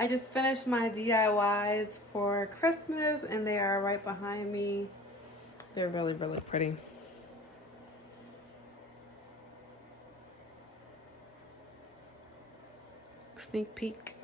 I just finished my DIYs for Christmas and they are right behind me. They're really, really pretty. Sneak peek.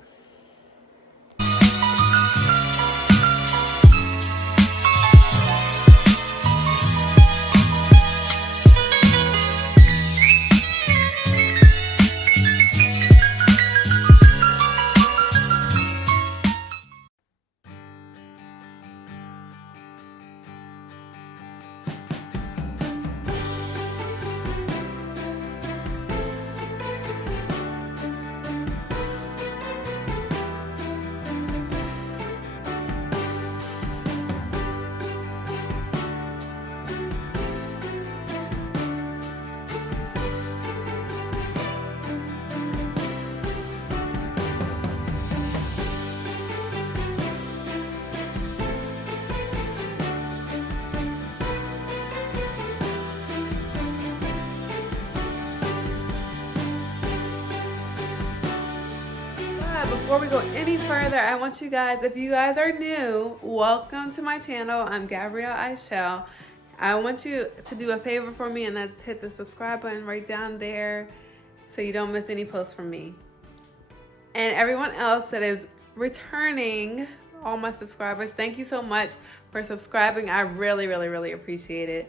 Before we go any further, I want you guys, if you guys are new, welcome to my channel. I'm Gabrielle Ishell. I want you to do a favor for me, and that's hit the subscribe button right down there so you don't miss any posts from me. And everyone else that is returning, all my subscribers, thank you so much for subscribing. I really, really, really appreciate it.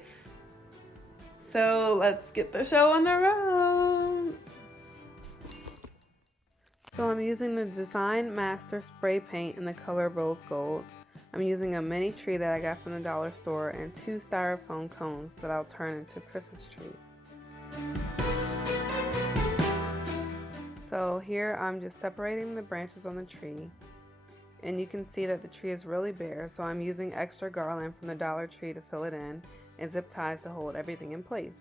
So let's get the show on the road. So I'm using the Design Master spray paint in the color Rose Gold. I'm using a mini tree that I got from the dollar store and 2 styrofoam cones that I'll turn into Christmas trees. So here I'm just separating the branches on the tree. And you can see that the tree is really bare, so I'm using extra garland from the Dollar Tree to fill it in and zip ties to hold everything in place.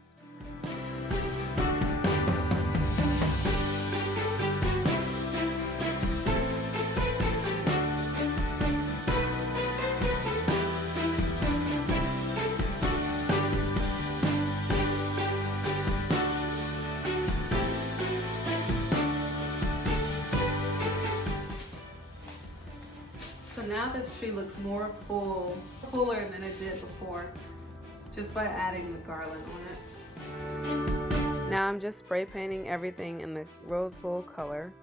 So now this tree looks more fuller than it did before, just by adding the garland on it. Now I'm just spray painting everything in the rose gold color.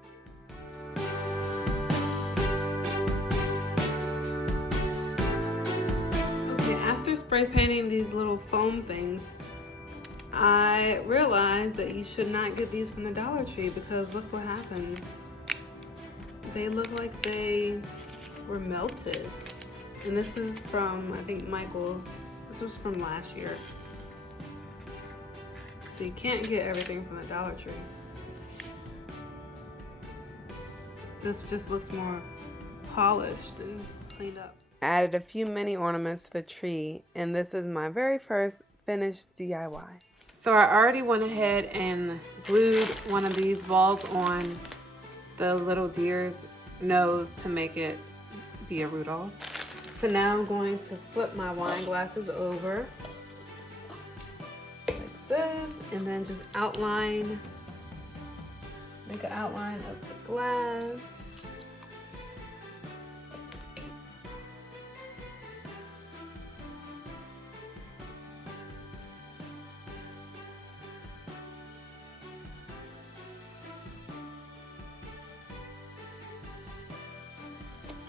Okay, after spray painting these little foam things, I realized that you should not get these from the Dollar Tree because look what happens. They look like they were melted. And this is from, I think, Michael's. This was from last year. So you can't get everything from the Dollar Tree. This just looks more polished and cleaned up. I added a few mini ornaments to the tree, and this is my very first finished DIY. So I already went ahead and glued one of these balls on the little deer's nose to make it be a Rudolph. So now I'm going to flip my wine glasses over like this, and then just outline, make an outline of the glass.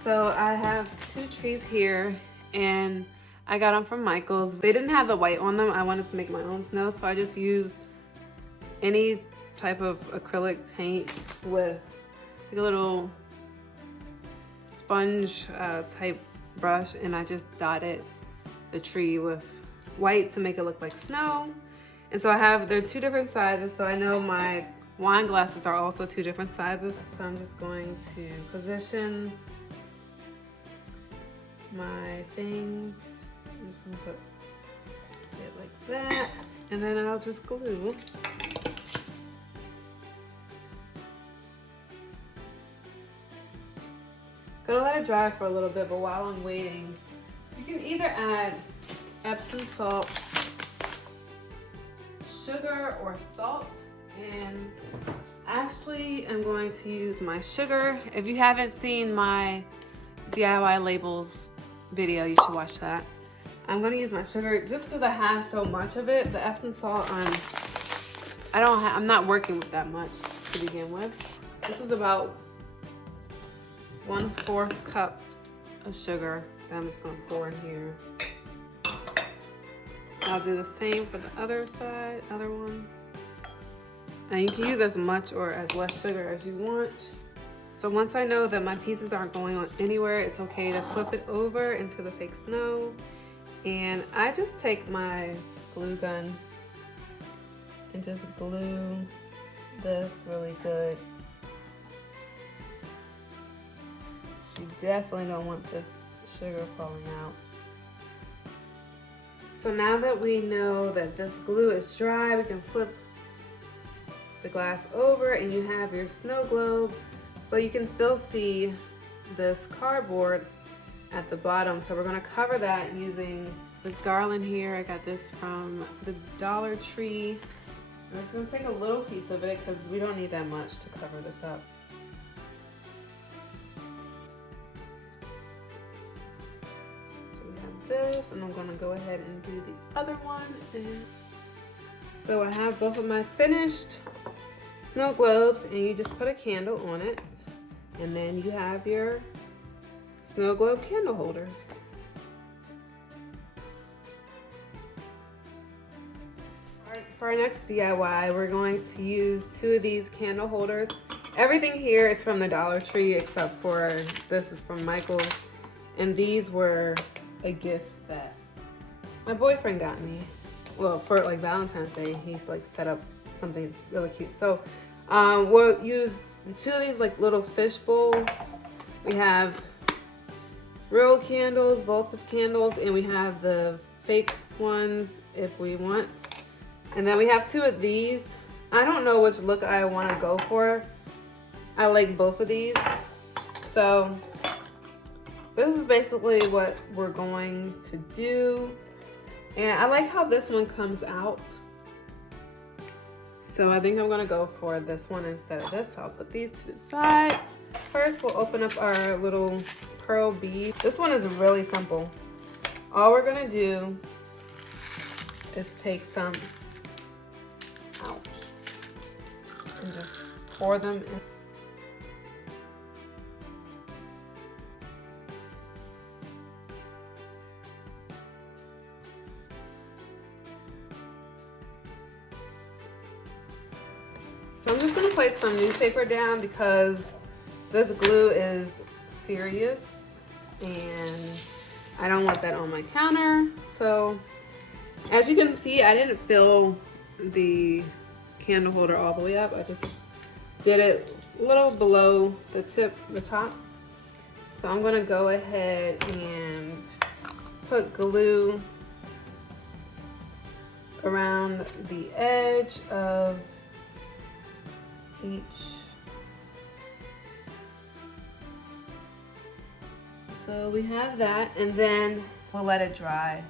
So I have 2 trees here, and I got them from Michael's. They didn't have the white on them. I wanted to make my own snow, so I just used any type of acrylic paint with like a little sponge type brush, and I just dotted the tree with white to make it look like snow. And so they're 2 different sizes, so I know my wine glasses are also 2 different sizes. So I'm just going to position my things. I'm just gonna put it like that, and then I'll just glue. Gonna let it dry for a little bit, but while I'm waiting, you can either add Epsom salt, sugar, or salt, and Actually, I'm going to use my sugar. If you haven't seen my DIY labels video, you should watch that. I'm going to use my sugar just because I have so much of it. The Epsom salt, I'm not working with that much to begin with. This is about 1/4 cup of sugar that I'm just going to pour in here. I'll do the same for the other side, other one. And you can use as much or as less sugar as you want. So once I know that my pieces aren't going on anywhere, it's okay to flip it over into the fake snow. And I just take my glue gun and just glue this really good. You definitely don't want this sugar falling out. So now that we know that this glue is dry, we can flip the glass over and you have your snow globe, but you can still see this cardboard at the bottom. So we're gonna cover that using this Garland here. I got this from the Dollar Tree. We're just gonna take a little piece of it because we don't need that much to cover this up. This, and I'm gonna go ahead and do the other one. And so I have both of my finished snow globes, and you just put a candle on it, and then you have your snow globe candle holders. For our next DIY, we're going to use 2 of these candle holders. Everything here is from the Dollar Tree except for this is from Michael's, and these were a gift that my boyfriend got me. Well, for like Valentine's Day, he's like set up something really cute. So we'll use 2 of these like little fish bowl. We have real candles, votive candles, and we have the fake ones if we want. And then we have 2 of these. I don't know which look I want to go for. I like both of these. So this is basically what we're going to do. And I like how this one comes out. So I think I'm gonna go for this one instead of this. I'll put these to the side. First, we'll open up our little pearl bead. This one is really simple. All we're gonna do is take some out and just pour them in. So I'm just gonna place some newspaper down because this glue is serious and I don't want that on my counter. So as you can see, I didn't fill the candle holder all the way up. I just did it a little below the tip, the top. So I'm gonna go ahead and put glue around the edge of each. So we have that, and then we'll let it dry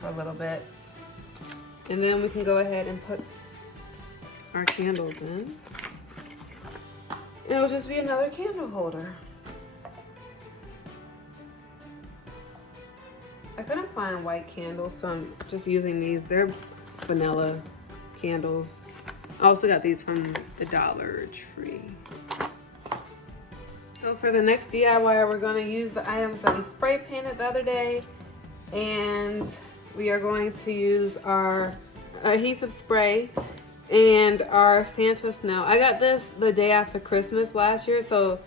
for a little bit. And then we can go ahead and put our candles in. And it'll just be another candle holder. I couldn't find white candles, so I'm just using these. They're vanilla candles. I also got these from the Dollar Tree. So for the next DIY, we're going to use the items that we spray painted the other day, and we are going to use our adhesive spray and our Santa snow. I got this the day after Christmas last year, so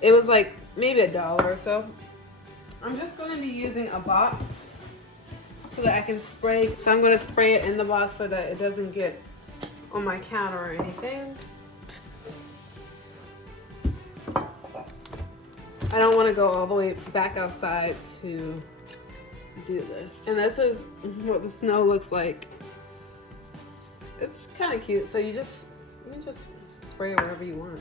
it was like maybe $1 or so. I'm just going to be using a box so that I can spray. So I'm going to spray it in the box so that it doesn't get on my counter or anything. I don't want to go all the way back outside to do this. And this is what the snow looks like. It's kind of cute. So you just spray it wherever you want.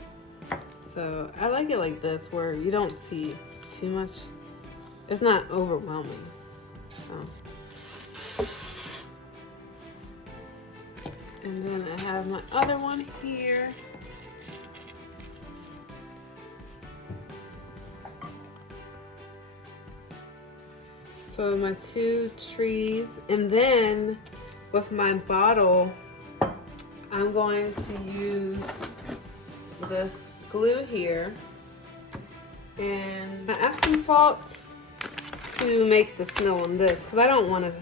So I like it like this, where you don't see too much. It's not overwhelming. So. And then I have my other one here. So my 2 trees, and then with my bottle, I'm going to use this glue here and my Epsom salt to make the snow on this, because I don't want to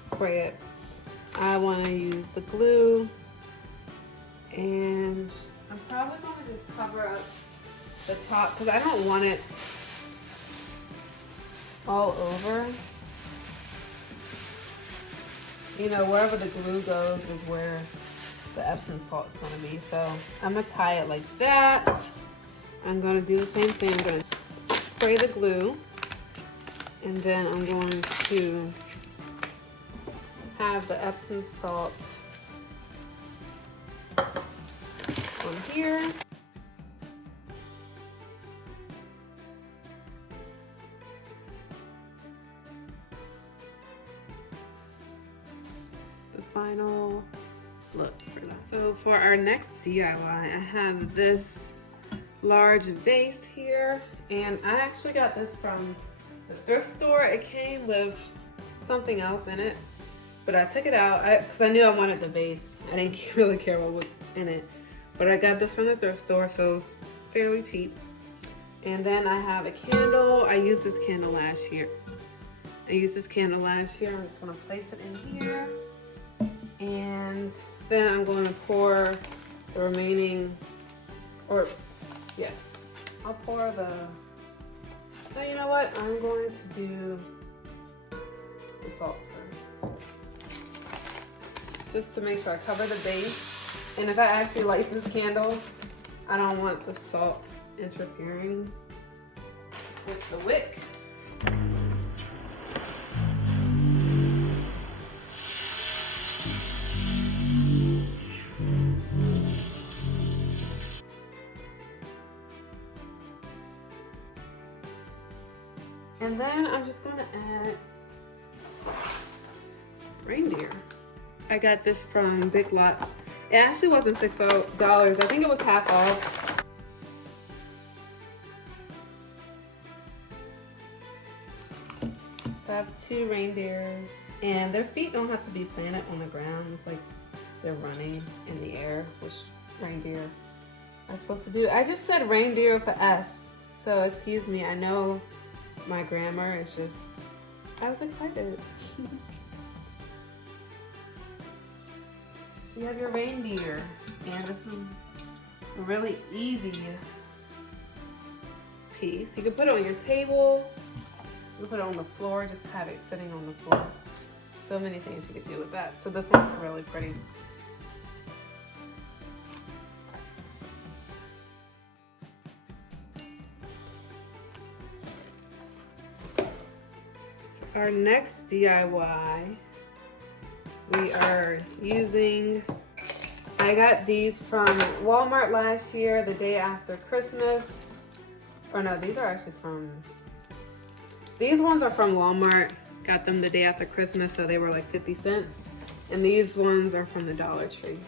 spray it. I want to use the glue, and I'm probably going to just cover up the top because I don't want it all over. You know, wherever the glue goes is where the Epsom salt is going to be. So I'm going to tie it like that. I'm going to do the same thing. I'm going to spray the glue, and then I'm going to have the Epsom salt on here. The final look for that. So for our next DIY, I have this large vase here, and I actually got this from the thrift store. It came with something else in it, but I took it out because I knew I wanted the vase. I didn't really care what was in it, but I got this from the thrift store, so it was fairly cheap. And then I have a candle. I used this candle last year. I'm just gonna place it in here, and then I'm going to pour the remaining, I'll pour no, you know what? I'm going to do the salt first, just to make sure I cover the base. And if I actually light this candle, I don't want the salt interfering with the wick. And then I'm just gonna add Reindeer. I got this from Big Lots. It actually wasn't $6. I think it was half off. So I have 2 reindeers, and their feet don't have to be planted on the ground. It's like they're running in the air, which reindeer are supposed to do. I just said reindeer with an S, so excuse me. I know my grammar is just, I was excited. So you have your reindeer, and this is a really easy piece. You can put it on your table, you can put it on the floor, just have it sitting on the floor. So many things you could do with that. So this one's really pretty. Our next DIY, we are using, I got these from Walmart last year, the day after Christmas. Or no, these are actually these ones are from Walmart. Got them the day after Christmas, so they were like 50 cents. And these ones are from the Dollar Tree.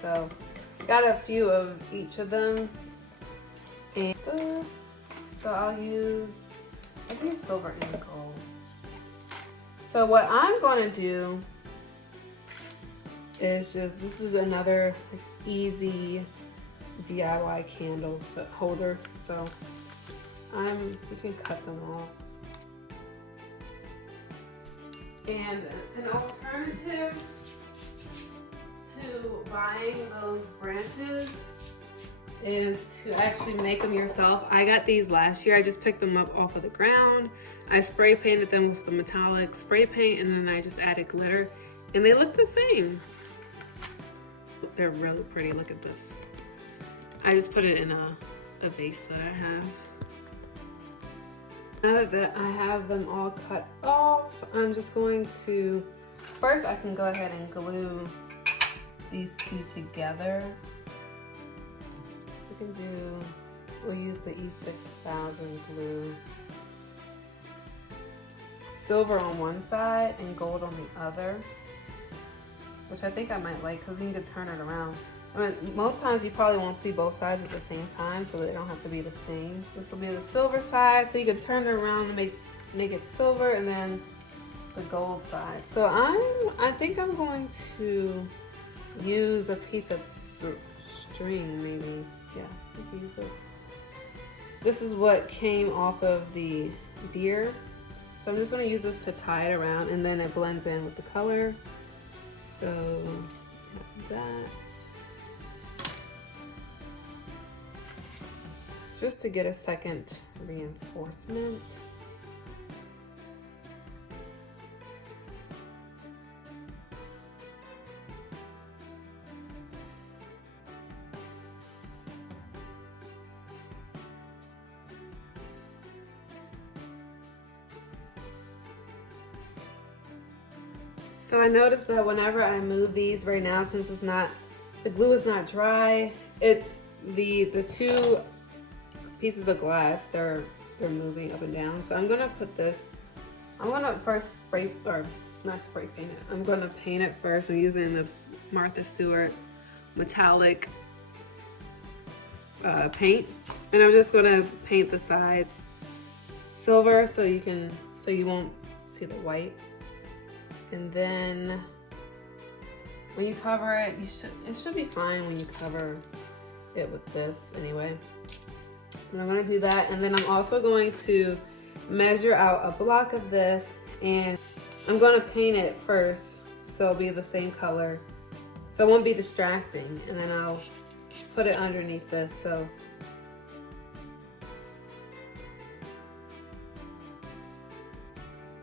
So got a few of each of them. And this, so I'll use, I think silver and gold. So what I'm going to do is just, this is another easy DIY candle holder. So you can cut them off. And an alternative to buying those branches is to actually make them yourself. I got these last year. I just picked them up off of the ground. I spray painted them with the metallic spray paint, and then I just added glitter, and they look the same. They're really pretty. Look at this. I just put it in a vase that I have. Now that I have them all cut off, I'm just going to, first I can go ahead and glue these 2 together. We'll use the E6000 glue. Silver on one side and gold on the other, which I think I might like because you can turn it around. I mean, most times you probably won't see both sides at the same time, so they don't have to be the same. This will be the silver side, so you can turn it around and make make it silver and then the gold side. So I think I'm going to use a piece of string, maybe. Yeah, I can use this. This is what came off of the deer. So I'm just going to use this to tie it around, and then it blends in with the color. So that. Just to get a second reinforcement. So I noticed that whenever I move these right now, since it's not, the glue is not dry, it's the two pieces of glass, they're moving up and down. So I'm gonna put this, I'm gonna first spray, or not spray paint it, I'm gonna paint it first. I'm using the Martha Stewart metallic paint, and I'm just gonna paint the sides silver so you won't see the white. And then when you cover it, it should be fine when you cover it with this anyway. And I'm gonna do that, and then I'm also going to measure out a block of this, and I'm gonna paint it first so it'll be the same color, so it won't be distracting, and then I'll put it underneath this. So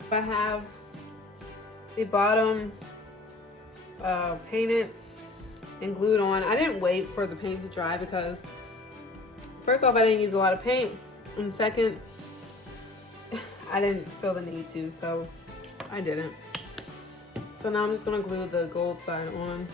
if I have the bottom painted and glued on, I didn't wait for the paint to dry because first off, I didn't use a lot of paint, and second, I didn't feel the need to, so I didn't. So now I'm just gonna glue the gold side on.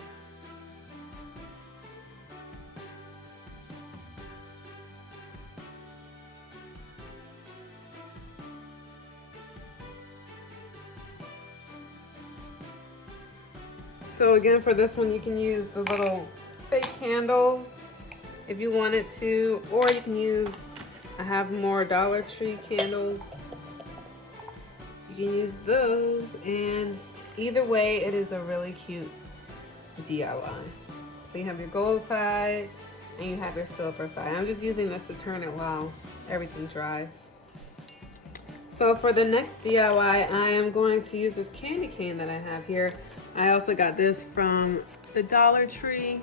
So again, for this one, you can use the little fake candles if you wanted to, or you can use, I have more Dollar Tree candles. You can use those, and either way, it is a really cute DIY. So you have your gold side and you have your silver side. I'm just using this to turn it while everything dries. So for the next DIY, I am going to use this candy cane that I have here. I also got this from the Dollar Tree.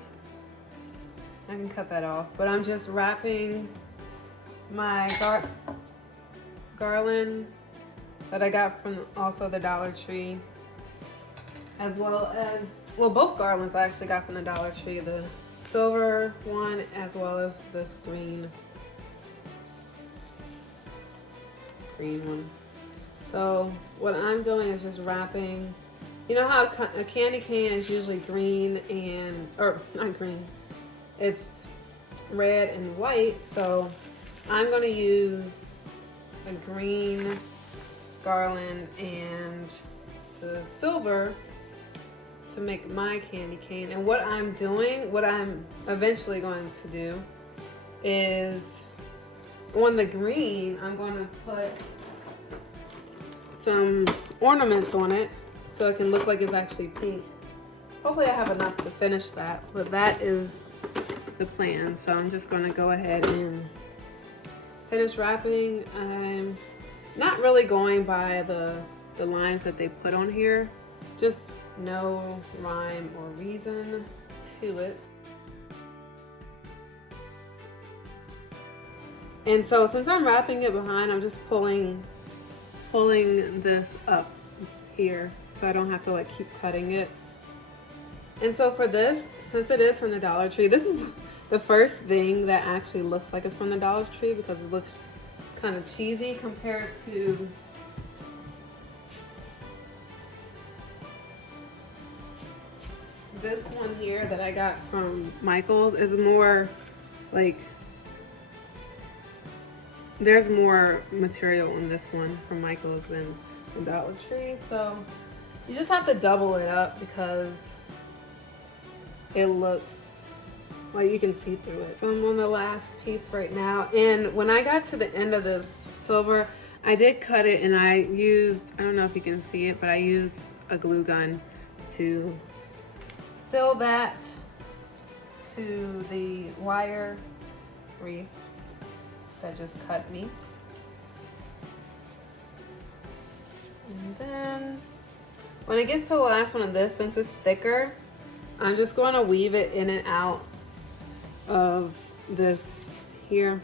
I can cut that off, but I'm just wrapping my Garland that I got from also the Dollar Tree, as well as, well, both garlands I actually got from the Dollar Tree, the silver one as well as this green one. So what I'm doing is just wrapping. You know how a candy cane is usually green and, or not green, it's red and white. So I'm gonna use a green garland and the silver to make my candy cane. And what I'm doing, what I'm eventually going to do is on the green, I'm going to put some ornaments on it so it can look like it's actually pink. Hopefully I have enough to finish that, but that is the plan. So I'm just going to go ahead and finish wrapping. I'm not really going by the lines that they put on here, just no rhyme or reason to it. And so since I'm wrapping it behind, I'm just pulling this up here so I don't have to like keep cutting it. And so for this, since it is from the Dollar Tree, this is the first thing that actually looks like it's from the Dollar Tree because it looks kind of cheesy compared to this one here that I got from Michael's. Is more like, there's more material on this one from Michael's than the Dollar Tree. So you just have to double it up because it looks like you can see through it. So I'm on the last piece right now. And when I got to the end of this silver, I did cut it, and I used, I don't know if you can see it, but I used a glue gun to seal that to the wire wreath that just cut me. And then when it gets to the last one of this, since it's thicker, I'm just going to weave it in and out of this here.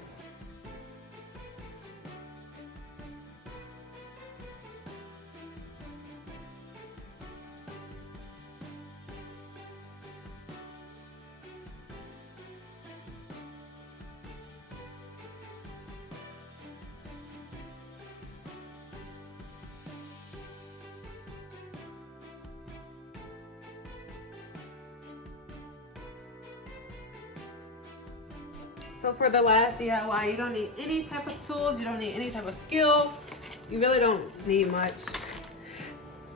So for the last DIY, you don't need any type of tools, you don't need any type of skill. You really don't need much.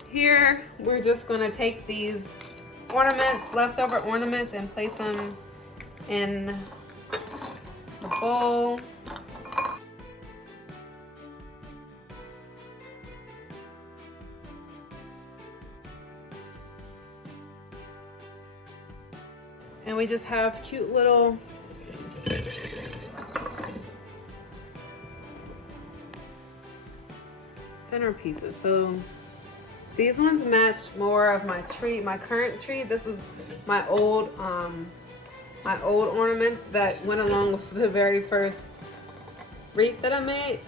Here, we're just gonna take these ornaments, leftover ornaments, and place them in the bowl. And we just have cute little centerpieces. So these ones match more of my tree, my current tree. This is my old ornaments that went along with the very first wreath that I made.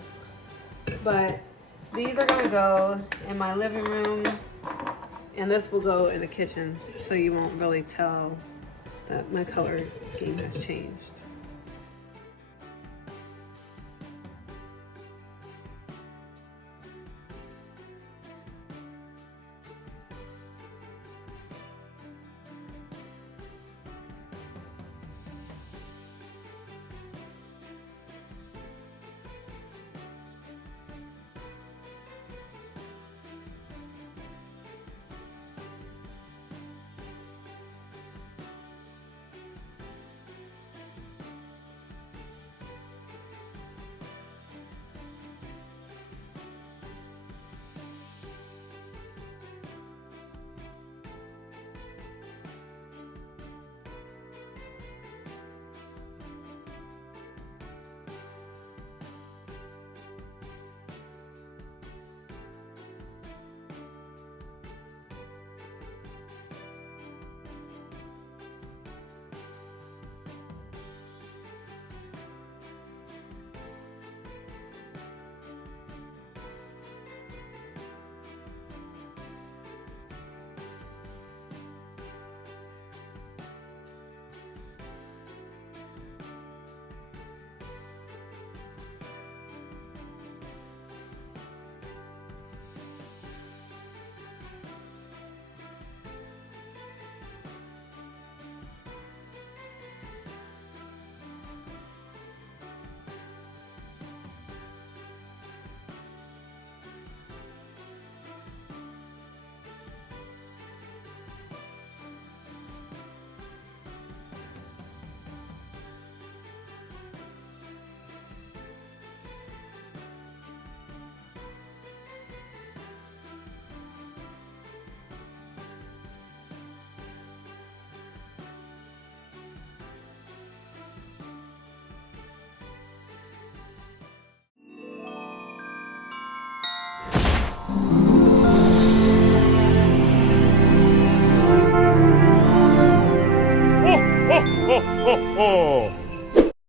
But these are gonna go in my living room, and this will go in the kitchen, so you won't really tell that my color scheme has changed.